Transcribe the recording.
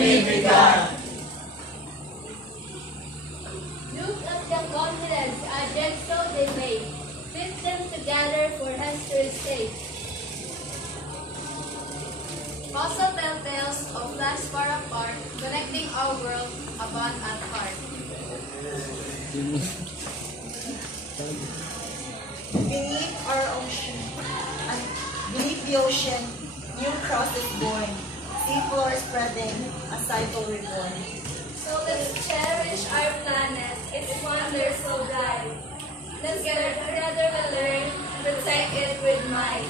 Trinity God. Look at the continents a jigsaw they made. Fit them together for history's sake. Puzzle tell tales of lives far apart, connecting our world, a bond at heart. Beneath our ocean, beneath the ocean, new cross is born. Sea floor spreading, a cycle reborn. So let's cherish our planet, its wonders so bright. Let's get together to learn, protect it with might.